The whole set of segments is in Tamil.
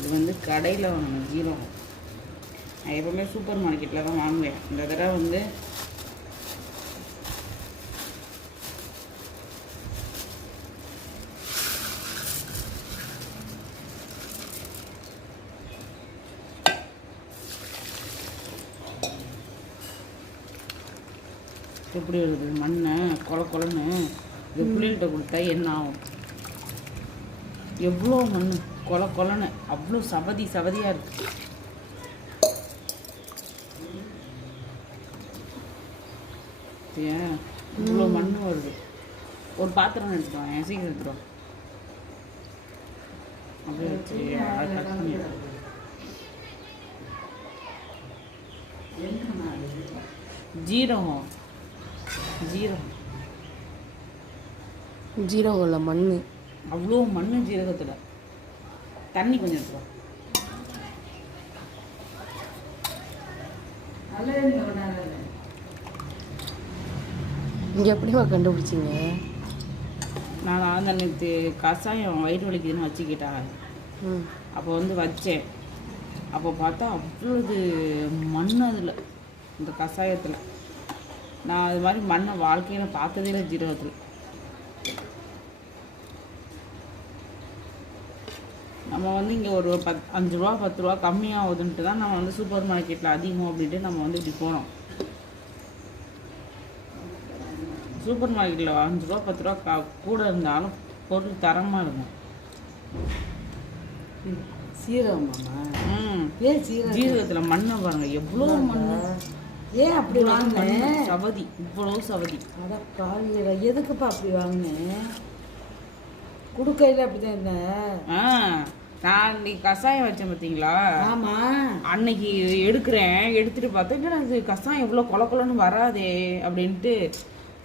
இது வந்து கடையில் வாங்கின ஜீரகம். நான் எப்போவுமே சூப்பர் மார்க்கெட்டில் தான் வாங்குவேன். இந்த தடவை வந்து எப்படி வருது மண்ணை கொலன்னு. இது புளியில்கிட்ட கொடுத்தா என்ன ஆகும்? எவ்வளோ மண் கொலன்னு அவ்வளோ சவதியாக இருக்கு. ஏன் இவ்வளோ மண் வருது? ஒரு பாத்திரம் எடுத்துட்டோம், என் சீக்கிரம் எடுத்துட்டோம். அப்படியே வச்சு கட் பண்ணிடுறோம். ஜீரகம் இல்லை மண். அவ்வளோ மண் ஜீரகத்தில். தண்ணி கொஞ்சம் எடுத்துருவோம். இங்கே எப்படிமா கண்டுபிடிச்சிங்க? நான் அந்த நேற்று கஷாயம் வயிறு வலிக்குதுன்னு வச்சுக்கிட்டேன். அப்போ வந்து வச்சேன். அப்போ பார்த்தா அவ்வளோது மண் அதில், இந்த கஷாயத்தில். நான் அது மாதிரி மண்ணை வாழ்க்கையில் பார்த்ததே இல்லை ஜீரகத்தில். நம்ம வந்து இங்கே ஒரு 5 ரூபா 10 ரூபா கம்மியாகுதுன்ட்டு தான் நம்ம வந்து சூப்பர் மார்க்கெட்டில் அதிகம் அப்படின்ட்டு நம்ம வந்து இப்படி போனோம். சூப்பர் மார்க்கெட்டில் 5 ரூபா 10 ரூபா கூட இருந்தாலும் பொருள் தரமாக இருக்கும். சீரகமாம்மா? ஏன் ஜீரகத்தில் மண்ணை பாருங்க, எவ்வளோ மண். ஏன் அப்படி வாங்கினேன்? சவதி, இவ்வளோ சவதி. அதான் காவியரா, எதுக்குப்பா அப்படி வாங்கினேன்? குடுக்கையில் அப்படிதான் இருந்தேன். நான் இன்னைக்கு கஷாயம் வச்சேன் பார்த்தீங்களா? ஆமாம். அன்னைக்கு எடுத்துட்டு பார்த்தா என்னடா இது கஷாயம் எவ்வளோ கொலன்னு வராதே அப்படின்ட்டு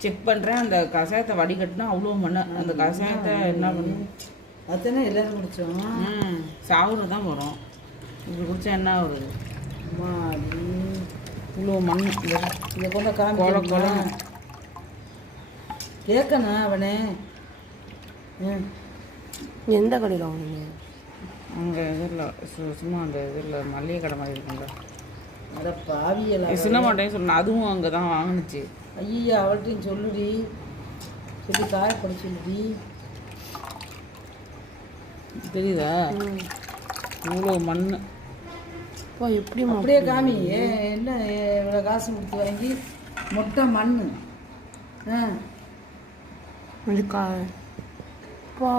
செக் பண்ணுறேன். அந்த கஷாயத்தை வடிகட்டினா அவ்வளோ மண். அந்த கஷாயத்தை என்ன பண்ணு, அதுதானே எல்லோரும் குடித்தோம். சாகுறது தான் வரும். இப்படி குடித்தா என்ன வருது? இவ்வளோ மண். இதை கொண்ட கொல கேட்கணும் அவனே. எந்த கடையில் வாங்கினீங்க? அங்கே இதில் சும்மா அந்த இதில் மல்லிகை கடை மாதிரி இருக்குங்க. அதை பாவியெல்லாம் சின்ன மாட்டேன்னு சொன்னேன். அதுவும் அங்கே தான் வாங்கினுச்சு. ஐயா அவள்கிட்டையும் சொல்லுடி, சொல்லி காயப்பட சொல்லுடி. தெரியுதா? இவ்வளோ மண். இப்போ எப்படி அப்படியே காமி. என்ன இவ்வளோ காசு கொடுத்து வாங்கி மொட்டை மண். இதுக்கா இப்போ